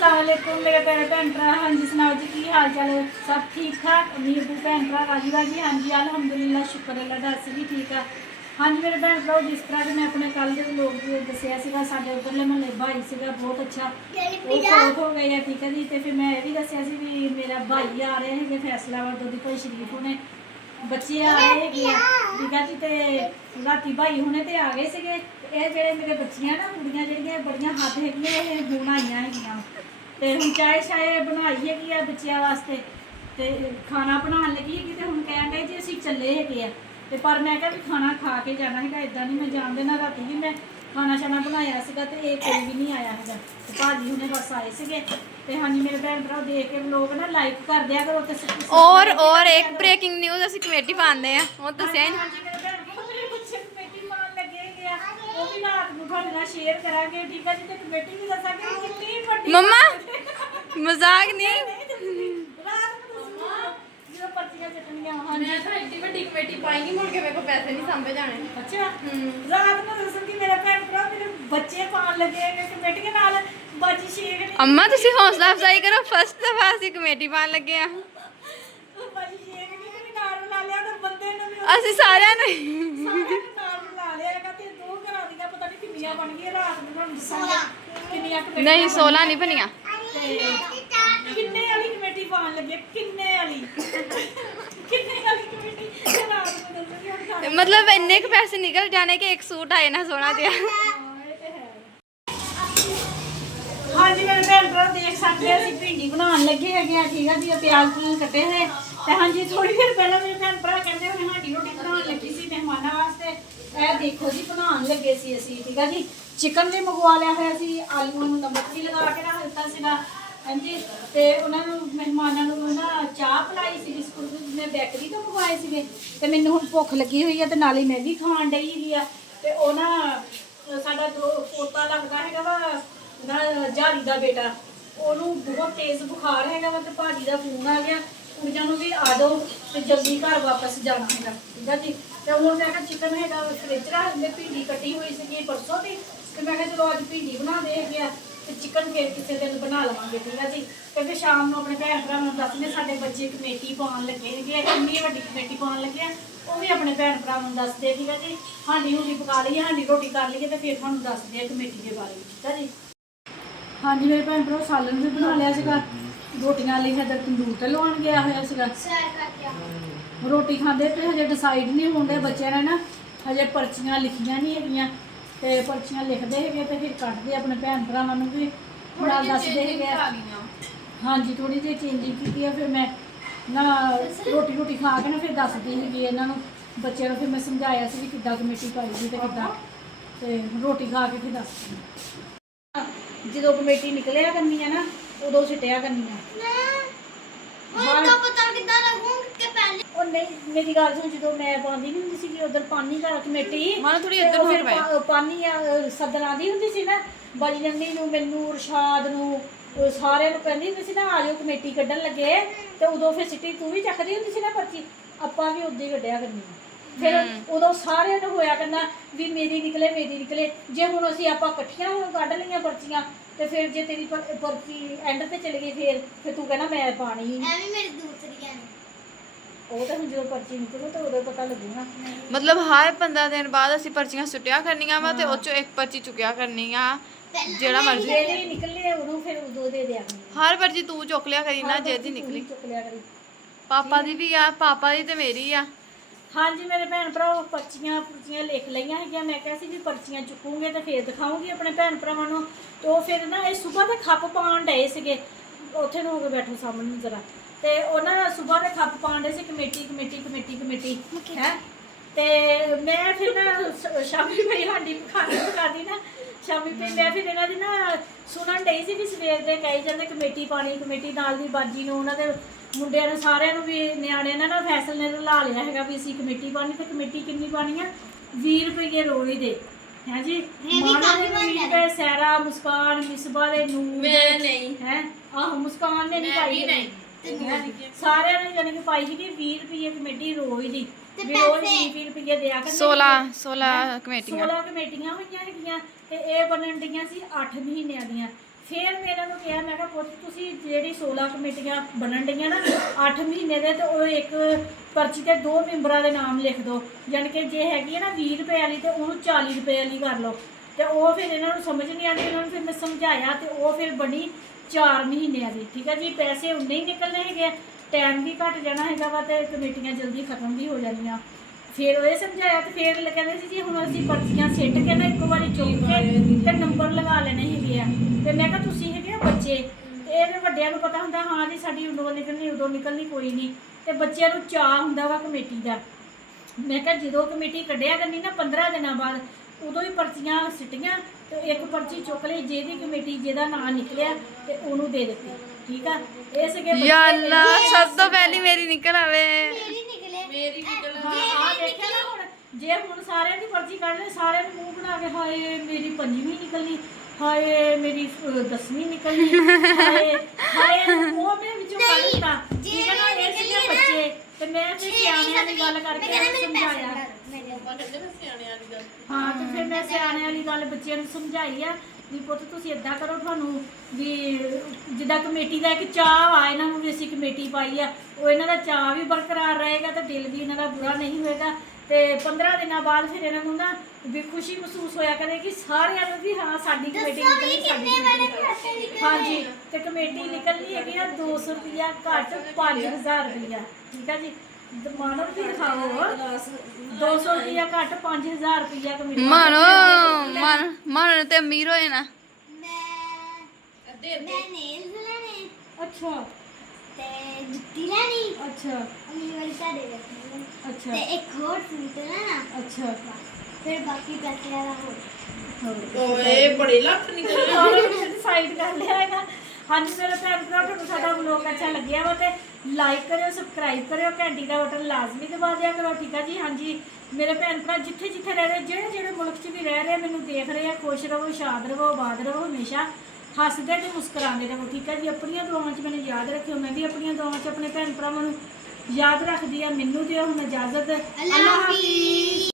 अस्सलाम वालेकुम मेरे प्यारे भैन भरा। हाँ जी सुनाओ जी की हाल चाल है? सब ठीक ठाक? अमीर अबू भैन भरा राजी बाजी? हाँ जी अलहमदुलिल्लाह शुक्र अल्लाह दा अस भी ठीक है। हाँ जी मेरे भैन भराओ जिस तरह कि मैं अपने कल के लोग दसिया सीगा साडे उधरले महल्ले भाई सीगा बहुत अच्छा वो फौत हो गए है ठीक है जी। तो फिर मैं ये भी दसिया सी भी मेरा भाई आ रहे हैं फैसलाबाद दोदी भाई शरीफ होने बच्चे आ रहे है ठीक है जी। तो राती भाई होने तो आ गए थे ये जेह्ड़े मेरे बच्चियां ना कुड़ियां जेह्ड़ियां बड़ियां हत्थ हैगियां ये गुण आइयां हैगियां ते हुण चाय शाय बनाई हैगी आ बच्चियां वास्ते ते खाना बनाउण लगी हैगी ते हुण कहण डे जी असीं चले हैगे आ ते पर मैं कहा भी खाना खा के जाना हैगा इदां नहीं मैं जान देना। राती भी मैं खाना शाना बनाया सीगा ते ये कोई भी नहीं आया हैगा ते भाजी हुणे बस आए सीगे। ते हाँ जी मेरे भैन भरा देख के लोग ना लाइक कर दिया करो ते और एक ब्रेकिंग न्यूज़ ਅਸੀਂ ਕਮੇਟੀ ਪਾਉਂਦੇ ਆ ਉਹ ਦੱਸਿਆ हाँ जी मेरे भैन भरा मेरे बच्चे कमेटी पाउण लगे हैगे आ वो भी रात ਨੂੰ ਤੁਹਾਡੇ ਨਾਲ ਸ਼ੇਅਰ ਕਰਾਂਗੇ ਠੀਕ ਹੈ ਜੀ। ਤੇ ਕਮੇਟੀ ਵੀ ਦੱਸਾਂਗੇ ਕਿੰਨੀ ਵੱਡੀ ਮੰਮਾ ਮਜ਼ਾਕ ਨਹੀਂ ਰਾਤ ਨੂੰ ਦੱਸੂਗਾ ਜਦੋਂ ਪਰਚੀਆਂ ਚੱਟਣੀਆਂ। ਹਾਂ ਮੈਂ ਤਾਂ ਇੱਡੀ ਵੱਡੀ ਕਮੇਟੀ ਪਾਏਗੀ ਮੁੜ ਕੇ ਮੇਰੇ ਕੋਲ ਪੈਸੇ ਨਹੀਂ ਸਾਂਭੇ ਜਾਣੇ। ਅੱਛਾ ਰਾਤ ਨੂੰ ਦੱਸੂਗੀ ਮੇਰਾ ਭੈਣ ਭਰਾ ਮੇਰੇ ਬੱਚੇ ਪਾਉਣ ਲੱਗੇ ਹੈਗੇ ਕਮੇਟੀ ਦੇ ਨਾਲ ਬਾਜੀ ਸ਼ੇਕ ਨਹੀਂ ਅੰਮਾ ਤੁਸੀਂ ਹੌਸਲਾ ਅਫਜ਼ਾਈ ਕਰੋ ਫਸਟ ਦਫਾ ਅਸੀਂ ਕਮੇਟੀ ਪਾਉਣ ਲੱਗੇ ਆ ਬਾਜੀ ਸ਼ੇਕ ਨਹੀਂ ਵੀ ਨਾਲ ਲਾ ਲਿਆ ਤੇ ਬੰਦੇ ਨੂੰ ਵੀ ਅਸੀਂ ਸਾਰਿਆਂ ਨੂੰ ਸਾਰਿਆਂ ਨੂੰ ਨਾਲ ਲਾ ਲਿਆ ਹੈਗਾ ਤੇ ਦੋ ਘਰਾਂ ਦੀਆਂ ਪਤਾ ਨਹੀਂ ਕਿੰਨੀਆਂ ਬਣ ਗਈਆਂ ਰਾਤ ਨੂੰ ਤੁਹਾਨੂੰ ਦੱਸਾਂਗੇ ਕਿੰਨੀਆਂ ਕਮੇਟੀ ਨਹੀਂ 16 ਨਹੀਂ ਬਣੀਆਂ ਕਿੰਨੇ ਵਾਲੀ ਕਮੇਟੀ ਪਾਉਣ ਲੱਗੇ ਕਿੰਨੇ ਵਾਲੀ ਕਮੇਟੀ ਤੇ ਰਾਤ ਨੂੰ ਦੱਸੂਗੀ ਹੁਣ ਖਾ ਮਤਲਬ ਇੰਨੇ ਕੁ ਪੈਸੇ ਨਿਕਲ ਜਾਣੇ ਕਿ ਇੱਕ ਸੂਟ ਆਏ ਨਾ ਸੋਹਣਾ ਜਿਹਾ। हाँ जी मेरे भैन भरा देख सकते हैं ਅਸੀਂ भिंडी बनाने लगे है ठीक है जी। प्याज कटे हुए तो हाँ जी थोड़ी देर पहले मेरे भैन भरा कहते हुए हाडी रोटी बनाने लगी सी मेहमानों वास्ते। ਇਹ ਦੇਖੋ ਜੀ ਬਣਾਉਣ ਲੱਗੇ ਸੀ ਅਸੀਂ ਠੀਕ ਹੈ ਜੀ। ਚਿਕਨ ਵੀ ਮੰਗਵਾ ਲਿਆ ਹੋਇਆ ਸੀ ਆਲੂਆਂ ਨੂੰ ਨਮਕ ਵੀ ਲਗਾ ਕੇ ਰੱਖ ਦਿੱਤਾ ਸੀਗਾ ਹਾਂਜੀ। ਤੇ ਉਹਨਾਂ ਨੂੰ ਮਹਿਮਾਨਾਂ ਨੂੰ ਨਾ ਚਾਹ ਪਿਲਾਈ ਸੀ ਬਿਸਕੁਟ ਮੈਂ ਬੇਕਰੀ ਤੋਂ ਮੰਗਵਾਏ ਸੀਗੇ ਤੇ ਮੈਨੂੰ ਹੁਣ ਭੁੱਖ ਲੱਗੀ ਹੋਈ ਹੈ ਤੇ ਨਾਲੇ ਮੈਂ ਵੀ ਖਾਣ ਡਈ ਹੈਗੀ ਆ। ਤੇ ਉਹ ਨਾ ਸਾਡਾ ਪੋਤਾ ਲੱਗਦਾ ਹੈਗਾ ਵਾ ਨਾ ਜਾਰੀ ਦਾ ਬੇਟਾ ਉਹਨੂੰ ਬਹੁਤ ਤੇਜ਼ ਬੁਖਾਰ ਹੈਗਾ ਵਾ ਤੇ ਭਾਜੀ ਦਾ ਫੋਨ ਆ ਗਿਆ ਕੁੜੀਆਂ ਨੂੰ ਵੀ ਆ ਜਾਓ ਤੇ ਜਲਦੀ ਘਰ ਵਾਪਸ ਜਾਣਾ ਹੈਗਾ ਠੀਕ ਹੈ ਜੀ। ਤੇ ਹੁਣ ਮੈਂ ਕਿਹਾ ਚਿਕਨ ਹੈਗਾ ਫ੍ਰਿਜ ਰੱਖ ਦਿੰਦੇ ਭਿੰਡੀ ਕੱਟੀ ਹੋਈ ਸੀਗੀ ਪਰਸੋਂ ਦੀ ਤੇ ਮੈਂ ਕਿਹਾ ਚਲੋ ਅੱਜ ਭਿੰਡੀ ਬਣਾ ਦੇ ਹੈਗੇ ਆ ਤੇ ਚਿਕਨ ਫਿਰ ਕਿਸੇ ਦਿਨ ਬਣਾ ਲਵਾਂਗੇ ਠੀਕ ਹੈ ਜੀ। ਤੇ ਫਿਰ ਸ਼ਾਮ ਨੂੰ ਆਪਣੇ ਭੈਣ ਭਰਾਵਾਂ ਨੂੰ ਦੱਸਦੇ ਸਾਡੇ ਬੱਚੇ ਕਮੇਟੀ ਪਾਉਣ ਲੱਗੇ ਹੈਗੇ ਕਿੰਨੀ ਵੱਡੀ ਕਮੇਟੀ ਪਾਉਣ ਲੱਗੇ ਆ ਉਹ ਵੀ ਆਪਣੇ ਭੈਣ ਭਰਾਵਾਂ ਨੂੰ ਦੱਸਦੇ ਠੀਕ ਹੈ ਜੀ। ਹਾਂਡੀ ਹੁੰਡੀ ਪਕਾ ਲਈਏ ਹਾਂਡੀ ਰੋਟੀ ਕਰ ਲਈਏ ਤੇ ਫਿਰ ਤੁਹਾਨੂੰ ਦੱਸਦੇ ਆ ਕਮੇਟੀ ਦੇ ਬਾਰੇ ਠੀਕ ਹੈ ਜੀ। हाँ जी मेरे भैन भरा सालन भी बना लिया सीगा रोटियां ਲਈ ਹਜੇ ਤੰਦੂਰ ਤੇ ਲਵਾਉਣ ਗਿਆ ਹੋਇਆ ਸੀਗਾ ਰੋਟੀ ਖਾਂਦੇ ਤੇ ਹਜੇ ਡਿਸਾਈਡ ਨਹੀਂ ਹੁੰਦੇ ਬੱਚਿਆਂ ਨੇ ਨਾ ਹਜੇ ਪਰਚੀਆਂ ਲਿਖੀਆਂ ਨਹੀਂ ਹੈਗੀਆਂ ਤੇ ਪਰਚੀਆਂ ਲਿਖਦੇ ਹੈਗੇ ਤੇ ਫਿਰ ਕੱਢਦੇ ਆਪਣੇ ਭੈਣ ਭਰਾਵਾਂ ਨੂੰ ਵੀ ਨਾਲ ਦੱਸਦੇ ਹੈਗੇ ਹਾਂਜੀ ਥੋੜੀ ਜਿਹੀ ਚੇਂਜਿੰਗ ਕੀਤੀ ਆ। ਫਿਰ ਮੈਂ ਨਾ ਰੋਟੀ ਖਾ ਕੇ ਨਾ ਫਿਰ ਦੱਸਦੀ ਹੈਗੀ ਇਹਨਾਂ ਨੂੰ ਬੱਚਿਆਂ ਨੂੰ ਫਿਰ ਮੈਂ ਸਮਝਾਇਆ ਸੀ ਵੀ ਕਿੱਦਾਂ ਕਮੇਟੀ ਪਾਈਦੀ ਤੇ ਕਿੱਦਾਂ ਤੇ ਰੋਟੀ ਖਾ ਕੇ ਫਿਰ ਦੱਸਦੀ ਜਦੋਂ ਕਮੇਟੀ ਨਿਕਲਿਆ ਕਰਨੀ ਆ ਨਾ ਉਦੋਂ ਸਿੱਟਿਆ ਕਰਨੀ ਆ ਪਤਾ ਕਿੱਦਾਂ ਲੱਗੂ ਕਿ ਪਹਿਲੇ ਉਹ ਨਹੀਂ ਮੇਰੀ ਗੱਲ ਸੁਣ ਜਦੋਂ ਮੈਂ ਪਾਉਂਦੀ ਨਹੀਂ ਹੁੰਦੀ ਸੀ ਕਿ ਉਧਰ ਪਾਣੀ ਘਰ ਕਮੇਟੀ ਮਾਂ ਥੋੜੀ ਇੱਧਰ ਨੂੰ ਫਿਰ ਪਾਣੀ ਸੱਦਣਾ ਦੀ ਹੁੰਦੀ ਸੀ ਨਾ ਬੜੀ ਜੰਨੀ ਨੂੰ ਮੈਨੂੰ ਰਸ਼ਾਦ ਨੂੰ ਸਾਰਿਆਂ ਨੂੰ ਕਹਿੰਦੀ ਹੁੰਦੀ ਸੀ ਨਾ ਆ ਜਾਓ ਕਮੇਟੀ ਕੱਢਣ ਲੱਗੇ ਤੇ ਉਦੋਂ ਫਿਰ ਸਿੱਟੀ ਤੂੰ ਵੀ ਚੱਕਦੀ ਹੁੰਦੀ ਸੀ ਨਾ ਪਰਚੀ ਆਪਾਂ ਵੀ ਉਦੋਂ ਹੀ ਕੱਢਿਆ ਕਰਨੀ ਫਿਰ ਉਦੋਂ ਸਾਰਿਆਂ ਨੂੰ ਹੋਇਆ ਕਰਨਾ ਵੀ ਮੇਰੀ ਨਿਕਲੇ ਜੇ ਹੁਣ ਅਸੀਂ ਆਪਾਂ ਇਕੱਠੀਆਂ ਹੁਣ ਕੱਢ ਲਈਆਂ ਪਰਚੀਆਂ ਤੇ ਫਿਰ ਜੇ ਤੇਰੀ ਪਰਚੀ ਐਂਡ ਤੇ ਚਲੀ ਗਈ ਫਿਰ ਤੂੰ ਕਹਿਣਾ ਮੈਂ ਪਾਣੀ ਐਵੇਂ ਮੇਰੀ ਦੂਸਰੀ ਹੈ ਉਹ ਤਾਂ ਹੁਣ ਜਦੋਂ ਪਰਚੀ ਨਿਕਲੂ ਤਾਂ ਉਦੋਂ ਪਤਾ ਲੱਗੂਗਾ। ਮਤਲਬ ਹਰ 15 ਦਿਨ ਬਾਅਦ ਅਸੀਂ ਪਰਚੀਆਂ ਸੁੱਟਿਆ ਕਰਨੀਆਂ ਵਾ ਤੇ ਉਹ ਚੋਂ ਇੱਕ ਪਰਚੀ ਚੁੱਕਿਆ ਕਰਨੀ ਆ ਜਿਹੜਾ ਮਰਜ਼ੀ ਜਿਹੜੀ ਨਿਕਲੇ ਉਦੋਂ ਫਿਰ ਉਦੋਂ ਦੇ ਦਿਆ ਕਰਨੀ ਹਰ ਪਰਚੀ ਤੂੰ ਚੁੱਕ ਲਿਆ ਕਰੀ ਨਾ ਜਿਹਦੀ ਨਿਕਲੀ ਚੁੱਕ ਲਿਆ ਕਰੀ। ਪਾਪਾ ਦੀ ਵੀ ਆ ਪਾਪਾ ਦੀ ਤੇ ਮੇਰੀ ਆ। ਹਾਂਜੀ ਮੇਰੇ ਭੈਣ ਭਰਾ ਪਰਚੀਆਂ ਲਿਖ ਲਈਆਂ ਹੈਗੀਆਂ ਮੈਂ ਕਿਹਾ ਸੀ ਵੀ ਪਰਚੀਆਂ ਚੁੱਕੂਗੇ ਤੇ ਫਿਰ ਦਿਖਾਉਂਗੀ ਆਪਣੇ ਭੈਣ ਭਰਾਵਾਂ ਨੂੰ। ਤੇ ਉਹ ਫਿਰ ਨਾ ਇਹ ਸਵੇਰ ਦੇ ਖੱਪ ਪਾਉਣ ਡਏ ਸੀਗੇ ਉੱਥੇ ਨੂੰ ਹੋ ਕੇ ਬੈਠੋ ਸਾਹਮਣੇ ਜਰਾ ਤੇ ਉਹ ਨਾ ਸਵੇਰ ਦੇ ਖੱਪ ਪਾਉਣ ਡਏ ਸੀ ਕਮੇਟੀ ਹੈ। ਤੇ ਮੈਂ ਫਿਰ ਨਾ ਸ਼ਾਮੀ ਮੇਰੀ ਹਾਂਡੀ ਪਕਾਦੀ ਨਾ ਸ਼ਾਮੀ ਪਈ ਮੈਂ ਫਿਰ ਇਹਨਾਂ ਦੀ ਨਾ ਸੁਣਨ ਡਈ ਸੀ ਵੀ ਸਵੇਰ ਦੇ ਕਹੀ ਜਾਂਦੇ ਕਮੇਟੀ ਪਾਣੀ ਕਮੇਟੀ ਨਾਲ ਦੀ ਬਾਜੀ ਨੂੰ ਉਹਨਾਂ ਦੇ ਮੁੰਡਿਆਂ ਨੂੰ ਸਾਰਿਆਂ ਨੂੰ ਵੀ ਨਿਆਣਿਆਂ ਨੇ ਨਾ ਫੈਸਲੇ ਲਾ ਲਿਆ ਹੈਗਾ ਵੀ ਅਸੀਂ ਕਮੇਟੀ ਪਾਣੀ ਤੇ ਕਮੇਟੀ ਕਿੰਨੀ ਪਾਣੀ ਆ 20 ਰੁਪਏ ਰੋਜ਼ ਦੇ ਹੈ ਜੀ। ਮਾਣਾ ਦੇ 20 ਰੁਪਏ ਸੈਰਾ ਮੁਸਕਾਨ ਮਿਸਬਾ ਦੇ ਨੂਰ ਮੈਂ ਨਹੀਂ ਹੈ ਆਹ ਮੁਸਕਾਨ ਨੇ ਨਹੀਂ ਪਾਈ ਸਾਰਿਆਂ ਨੇ ਜਾਨੀ ਕਿ ਪਾਈ ਸੀ 20 ਰੁਪਏ ਕਮੇਟੀ ਰੋਜ਼ ਦੀ ਵੀ ਰੋਜ਼ 20 ਰੁਪਏ ਦਿਆ ਕਰਨੇ 16 ਕਮੇਟੀਆਂ 16 ਕਮੇਟੀਆਂ ਹੋਈਆਂ ਹੈਗੀਆਂ ਤੇ ਇਹ ਬਣਨ ਡੀਆਂ ਸੀ 8 ਮਹੀਨਿਆਂ ਦੀਆਂ। ਫਿਰ ਮੈਂ ਇਹਨਾਂ ਨੂੰ ਕਿਹਾ, ਮੈਂ ਕਿਹਾ ਪੁੱਤ ਤੁਸੀਂ ਜਿਹੜੀ 16 ਕਮੇਟੀਆਂ ਬਣਨ ਡੀਆਂ ਨਾ 8 ਮਹੀਨੇ ਦੇ, ਤੇ ਉਹ ਇੱਕ ਪਰਚੀ ਤੇ 2 ਮੈਂਬਰਾਂ ਦੇ ਨਾਮ ਲਿਖ ਦਿਓ। ਜਾਣੀ ਕਿ ਜੇ ਹੈਗੀ ਹੈ ਨਾ 20 ਰੁਪਏ ਵਾਲੀ, ਤੇ ਉਹਨੂੰ 40 ਰੁਪਏ ਵਾਲੀ ਕਰ ਲਓ। ਤੇ ਉਹ ਫਿਰ ਇਹਨਾਂ ਨੂੰ ਸਮਝ ਨਹੀਂ ਆਉਂਦੀ, ਇਹਨਾਂ ਨੂੰ ਫਿਰ ਮੈਂ ਸਮਝਾਇਆ, ਤੇ ਉਹ ਫਿਰ ਬਣੀ 4 ਮਹੀਨਿਆਂ ਦੀ। ਠੀਕ ਹੈ ਜੀ, ਪੈਸੇ ਉਨੇ ਹੀ ਨਿਕਲਣੇ ਹੈਗੇ, ਟਾਈਮ ਵੀ ਘੱਟ ਜਾਣਾ ਹੈਗਾ ਵਾ, ਤੇ ਕਮੇਟੀਆਂ ਜਲਦੀ ਖਤਮ ਵੀ ਹੋ ਜਾਣੀਆਂ। ਫਿਰ ਉਹ ਇਹ ਸਮਝਾਇਆ, ਤੇ ਫਿਰ ਕਹਿੰਦੇ ਸੀ ਜੀ ਹੁਣ ਅਸੀਂ ਪਰਚੀਆਂ ਸਿੱਟ ਕੇ ਨਾ ਇੱਕ ਵਾਰੀ ਚੁੱਕ ਕੇ ਤੇ ਨੰਬਰ ਲਗਾ ਲੈਣੇ ਹੈਗੇ ਆ। ਤੇ ਮੈਂ ਕਿਹਾ ਤੁਸੀਂ ਹੈਗੇ ਆ ਬੱਚੇ, ਤੇ ਇਹਦੇ ਵੱਡਿਆਂ ਨੂੰ ਪਤਾ ਹੁੰਦਾ ਹਾਂ ਜੀ ਸਾਡੀ ਉਦੋਂ ਨਿਕਲਣੀ ਕੋਈ ਨਹੀਂ, ਤੇ ਬੱਚਿਆਂ ਨੂੰ ਚਾਅ ਹੁੰਦਾ ਵਾ ਕਮੇਟੀ ਦਾ। ਮੈਂ ਕਿਹਾ ਜਦੋਂ ਕਮੇਟੀ ਕੱਢਿਆ ਕਰਨੀ ਨਾ 15 ਦਿਨਾਂ ਬਾਅਦ, ਉਦੋਂ ਹੀ ਪਰਚੀਆਂ ਸਿੱਟੀਆਂ, ਤੇ ਇੱਕ ਪਰਚੀ ਚੁੱਕ ਲਈ, ਜਿਹਦੀ ਕਮੇਟੀ ਜਿਹਦਾ ਨਾਂ ਨਿਕਲਿਆ ਤੇ ਉਹਨੂੰ ਦੇ ਦਿੱਤੀ। ਠੀਕ ਆ, ਇਹ ਸੀਗੇ ਯਾ ਅੱਲਾ, ਸਭ ਤੋਂ ਪਹਿਲੀ ਮੇਰੀ ਨਿਕਲ ਆਵੇ। ਮੇਰੀ ਨਿਕਲੇ ਮੇਰੀ ਨਿਕਲ ਹਾਂ ਆ ਦੇਖਿਆ ਨਾ ਹੁਣ, ਜੇ ਹੁਣ ਸਾਰਿਆਂ ਦੀ ਪਰਚੀ ਕੱਢ ਲੈ, ਸਾਰਿਆਂ ਨੂੰ ਮੂੰਹ ਬਣਾ ਕੇ ਹਾਏ ਮੇਰੀ 5ਵੀਂ ਨਿਕਲਣੀ, ਹਾਏ ਮੇਰੀ 10ਵੀਂ ਨਿਕਲਣੀ, ਹਾਏ ਹਾਏ ਉਹ ਮੈਂ ਵਿੱਚੋਂ ਕੱਢ ਦਿੱਤਾ। ਠੀਕ ਹੈ ਨਾ, ਇਹ ਸੀਗੇ ਬੱਚੇ, ਤੇ ਮੈਂ ਫਿਰ ਸਿਆਣਿਆਂ ਦੀ ਗੱਲ ਕਰਕੇ ਸਮਝਾਇਆ। ਪਾਪਾ ਕਹਿੰਦੇ ਨਾ ਸਿਆਣਿਆਂ ਦੀ ਗੱਲ। ਹਾਂ, ਤੇ ਫਿਰ ਮੈਂ ਸਿਆਣਿਆਂ ਵਾਲੀ ਗੱਲ ਬੱਚਿਆਂ ਨੂੰ ਸਮਝਾਈ ਆ ਵੀ ਪੁੱਤ ਤੁਸੀਂ ਇਦਾਂ ਕਰੋ, ਤੁਹਾਨੂੰ ਵੀ ਜਿੱਦਾਂ ਕਮੇਟੀ ਦਾ ਇੱਕ ਚਾਅ ਆ ਇਹਨਾਂ ਨੂੰ ਵੀ ਅਸੀਂ ਕਮੇਟੀ ਪਾਈ ਆ, ਉਹ ਇਹਨਾਂ ਦਾ ਚਾਅ ਵੀ ਬਰਕਰਾਰ ਰਹੇਗਾ, ਤੇ ਦਿਲ ਵੀ ਇਹਨਾਂ ਦਾ ਬੁਰਾ ਨਹੀਂ ਹੋਏਗਾ। ਤੇ 15 ਦਿਨਾਂ ਬਾਅਦ ਫਿਰ ਇਹਨਾਂ ਨੂੰ ਨਾ ਵੀ ਖੁਸ਼ੀ ਮਹਿਸੂਸ ਹੋਇਆ ਕਰੇਗੀ ਸਾਰਿਆਂ ਨੂੰ ਵੀ ਹਾਂ ਸਾਡੀ ਕਮੇਟੀ ਨਿਕਲੀ, ਸਾਡੀ ਕਮੇਟੀ। ਹਾਂਜੀ, ਤੇ ਕਮੇਟੀ ਨਿਕਲਣੀ ਹੈਗੀ ਆ 200 ਰੁਪਇਆ ਘੱਟ 5000 ਰੁਪਇਆ। ਠੀਕ ਆ ਜੀ, ਮਾਨੋ ਵੀ ਦਿਖਾਓ 200 ਰੁਪਇਆ ਘੱਟ 5000 ਰੁਪਇਆ ਕਮੇਟੀ। ਮਾਨੋ ਤੇ ਅਮੀਰ ਹੋਏ ਨਾ। ਮੈਂ ਨੇਲਸ ਲੈਣੇ ਅੱਛਾ ਤੇ ਜੁੱਤੀ ਲੈਣੀ, ਅੱਛਾ ਅਮੀ ਵਾਲੀ ਸਾਡੇ ਰੱਖਣੀ, ਅੱਛਾ ਤੇ ਇੱਕ ਹੋਰ ਸੂਟ ਲੈਣਾ, ਅੱਛਾ ਫਿਰ ਬਾਕੀ ਪੈਸੇ ਵਾਲਾ ਹੋਰ। ਓਏ ਬੜੇ ਲੱਖ ਨਿਕਲੇ। ਸਾਰੇ ਡਿਸਾਈਡ ਕਰ ਲਿਆ ਹੈਗਾ। ਹਾਂਜੀ ਮੇਰੇ ਭੈਣ ਭਰਾ, ਤੁਹਾਨੂੰ ਸਾਡਾ ਵਲੋਗ ਅੱਛਾ ਲੱਗਿਆ ਵਾ ਤੇ ਲਾਈਕ ਕਰਿਓ, ਸਬਸਕ੍ਰਾਈਬ ਕਰਿਓ, ਘੰਟੀ ਦਾ ਬਟਨ ਲਾਜ਼ਮੀ ਦਬਾ ਦਿਆ ਕਰੋ। ਠੀਕ ਆ ਜੀ, ਹਾਂਜੀ ਮੇਰੇ ਭੈਣ ਭਰਾ ਜਿੱਥੇ ਜਿੱਥੇ ਰਹਿ ਰਹੇ, ਜਿਹੜੇ ਮੁਲਕ 'ਚ ਵੀ ਰਹਿ ਰਹੇ, ਮੈਨੂੰ ਦੇਖ ਰਹੇ ਆ, ਖੁਸ਼ ਰਹੋ, ਸ਼ਾਦ ਰਹੋ, ਆਬਾਦ ਰਹੋ, ਹਮੇਸ਼ਾ ਹੱਸਦੇ ਤੇ ਮੁਸਕਰਾਉਂਦੇ ਰਹੋ। ਠੀਕ ਹੈ ਜੀ, ਆਪਣੀਆਂ ਦੁਆਵਾਂ 'ਚ ਮੈਨੂੰ ਯਾਦ ਰੱਖਿਓ, ਮੈਂ ਵੀ ਆਪਣੀਆਂ ਦੁਆਵਾਂ 'ਚ ਆਪਣੇ ਭੈਣ ਭਰਾਵਾਂ ਨੂੰ ਯਾਦ ਰੱਖਦੀ ਆ। ਮੈਨੂੰ ਦਿਓ ਹੁਣ ਇਜਾਜ਼ਤ। ਅੱਲਾਹ ਹਾਫਿਜ਼।